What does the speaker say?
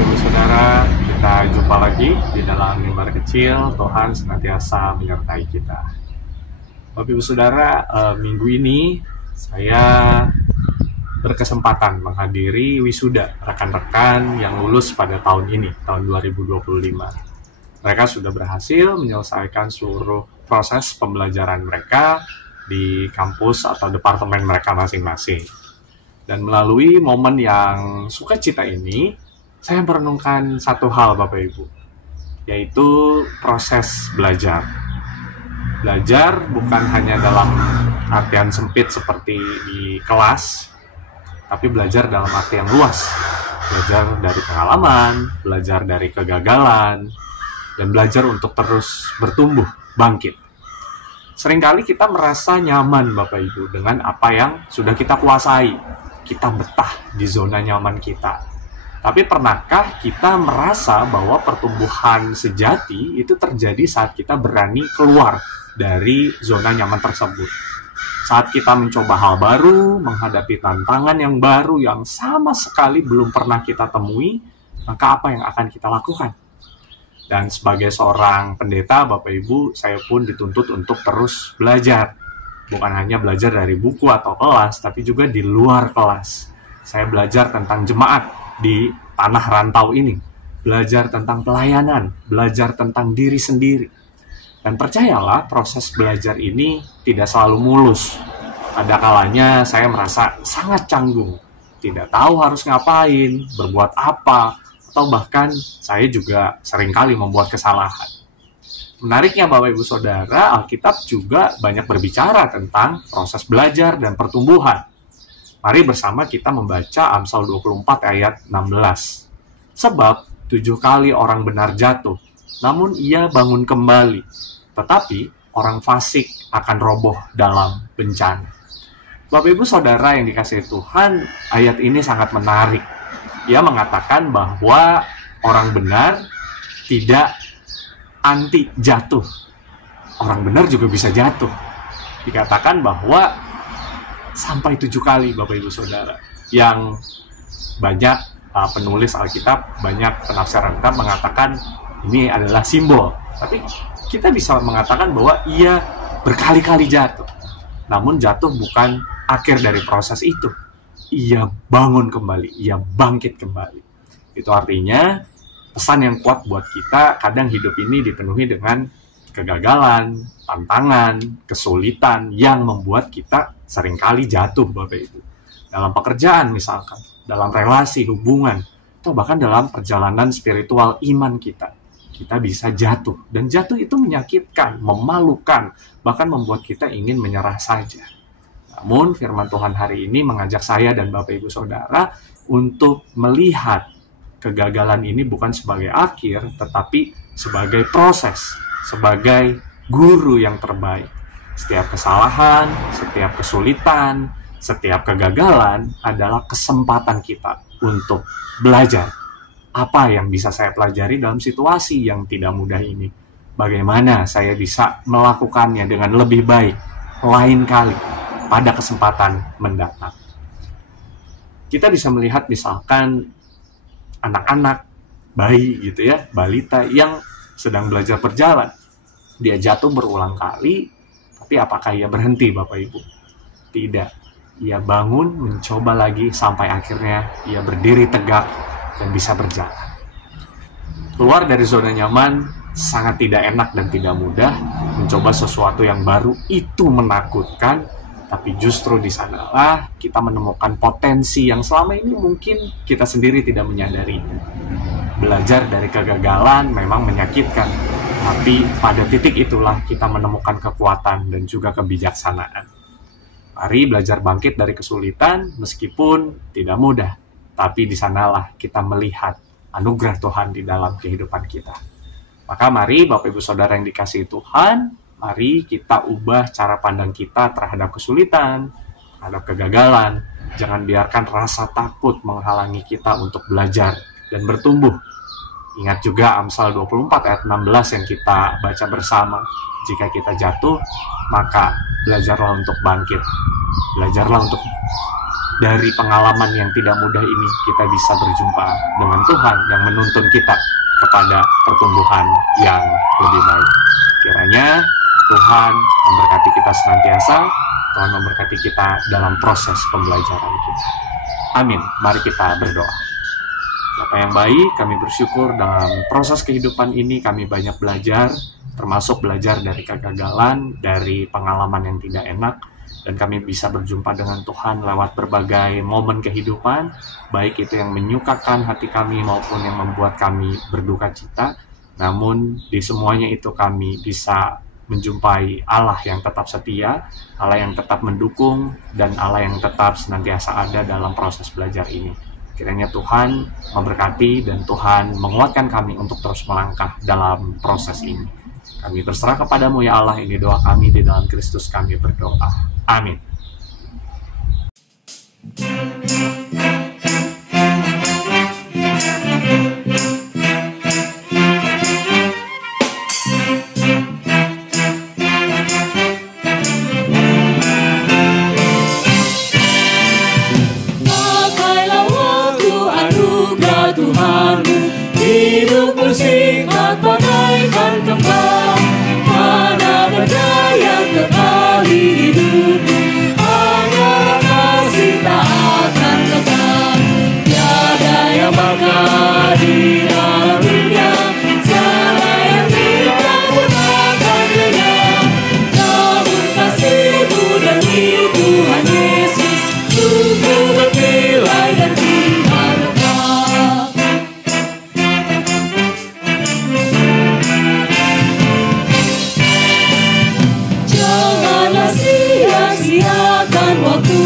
Bapak Ibu Saudara, kita jumpa lagi di dalam mimbar kecil. Tuhan senantiasa menyertai kita. Bapak Ibu Saudara, minggu ini saya berkesempatan menghadiri wisuda rekan-rekan yang lulus pada tahun ini, tahun 2025. Mereka sudah berhasil menyelesaikan seluruh proses pembelajaran mereka di kampus atau departemen mereka masing-masing. Dan melalui momen yang sukacita ini, saya merenungkan satu hal Bapak Ibu, yaitu proses belajar. Belajar bukan hanya dalam artian sempit seperti di kelas, tapi belajar dalam arti yang luas. Belajar dari pengalaman, belajar dari kegagalan, dan belajar untuk terus bertumbuh, bangkit. Seringkali kita merasa nyaman Bapak Ibu dengan apa yang sudah kita kuasai. Kita betah di zona nyaman kita. Tapi pernahkah kita merasa bahwa pertumbuhan sejati itu terjadi saat kita berani keluar dari zona nyaman tersebut? Saat kita mencoba hal baru, menghadapi tantangan yang baru yang sama sekali belum pernah kita temui, maka apa yang akan kita lakukan? Dan sebagai seorang pendeta, Bapak Ibu, saya pun dituntut untuk terus belajar. Bukan hanya belajar dari buku atau kelas, tapi juga di luar kelas. Saya belajar tentang jemaat di tanah rantau ini, belajar tentang pelayanan, belajar tentang diri sendiri. Dan percayalah, proses belajar ini tidak selalu mulus. Ada kalanya saya merasa sangat canggung, tidak tahu harus ngapain, berbuat apa, atau bahkan saya juga seringkali membuat kesalahan. Menariknya Bapak Ibu Saudara, Alkitab juga banyak berbicara tentang proses belajar dan pertumbuhan. Mari bersama kita membaca Amsal 24 ayat 16. Sebab 7 kali orang benar jatuh, namun ia bangun kembali. Tetapi orang fasik akan roboh dalam bencana. Bapak Ibu Saudara yang dikasihi Tuhan, ayat ini sangat menarik. Ia mengatakan bahwa orang benar tidak anti jatuh. Orang benar juga bisa jatuh. Dikatakan bahwa sampai 7 kali Bapak Ibu Saudara. Yang banyak penulis Alkitab, banyak penafsiran Alkitab mengatakan ini adalah simbol. Tapi kita bisa mengatakan bahwa ia berkali-kali jatuh. Namun jatuh bukan akhir dari proses itu. Ia bangun kembali, ia bangkit kembali. Itu artinya pesan yang kuat buat kita, kadang hidup ini dipenuhi dengan kegagalan, tantangan, kesulitan yang membuat kita seringkali jatuh Bapak Ibu. Dalam pekerjaan misalkan, dalam relasi, hubungan, atau bahkan dalam perjalanan spiritual iman kita. Kita bisa jatuh. Dan jatuh itu menyakitkan, memalukan, bahkan membuat kita ingin menyerah saja. Namun firman Tuhan hari ini mengajak saya dan Bapak Ibu Saudara untuk melihat kegagalan ini bukan sebagai akhir, tetapi sebagai proses, sebagai guru yang terbaik. Setiap kesalahan, setiap kesulitan, setiap kegagalan adalah kesempatan kita untuk belajar. Apa yang bisa saya pelajari dalam situasi yang tidak mudah ini? Bagaimana saya bisa melakukannya dengan lebih baik lain kali pada kesempatan mendatang? Kita bisa melihat misalkan anak-anak, bayi gitu ya, balita yang sedang belajar berjalan. Dia jatuh berulang kali, tapi apakah ia berhenti Bapak Ibu? Tidak. Ia bangun, mencoba lagi, sampai akhirnya ia berdiri tegak dan bisa berjalan. Keluar dari zona nyaman sangat tidak enak dan tidak mudah. Mencoba sesuatu yang baru itu menakutkan, tapi justru di sanalah kita menemukan potensi yang selama ini mungkin kita sendiri tidak menyadari. Belajar dari kegagalan memang menyakitkan, tapi pada titik itulah kita menemukan kekuatan dan juga kebijaksanaan. Mari belajar bangkit dari kesulitan meskipun tidak mudah, tapi di sanalah kita melihat anugerah Tuhan di dalam kehidupan kita. Maka mari Bapak Ibu Saudara yang dikasihi Tuhan, mari kita ubah cara pandang kita terhadap kesulitan, terhadap kegagalan. Jangan biarkan rasa takut menghalangi kita untuk belajar dan bertumbuh. Ingat juga Amsal 24 ayat 16 yang kita baca bersama. Jika kita jatuh, maka belajarlah untuk bangkit. Belajarlah untuk dari pengalaman yang tidak mudah ini kita bisa berjumpa dengan Tuhan yang menuntun kita kepada pertumbuhan yang lebih baik. Kiranya Tuhan memberkati kita senantiasa, Tuhan memberkati kita dalam proses pembelajaran kita. Amin. Mari kita berdoa. Bapa yang baik, kami bersyukur dalam proses kehidupan ini kami banyak belajar, termasuk belajar dari kegagalan, dari pengalaman yang tidak enak, dan kami bisa berjumpa dengan Tuhan lewat berbagai momen kehidupan, baik itu yang menyukakan hati kami maupun yang membuat kami berduka cita. Namun di semuanya itu kami bisa menjumpai Allah yang tetap setia, Allah yang tetap mendukung, dan Allah yang tetap senantiasa ada dalam proses belajar ini. Kiranya Tuhan memberkati dan Tuhan menguatkan kami untuk terus melangkah dalam proses ini. Kami berserah kepadamu ya Allah, ini doa kami di dalam Kristus kami berdoa. Amin. Hidup bersingkat bagaikan kembang, mana berdaya kekali hidupmu, hanya kasih tak akan lepas. Tiada yang bakal di dalam dunia, tiada yang tidak pun akan lenyap. Namun kasih-Mu demi Tuhan Yesus sungguh bernilai dan tinggal tetap. Janganlah sia-siakan waktu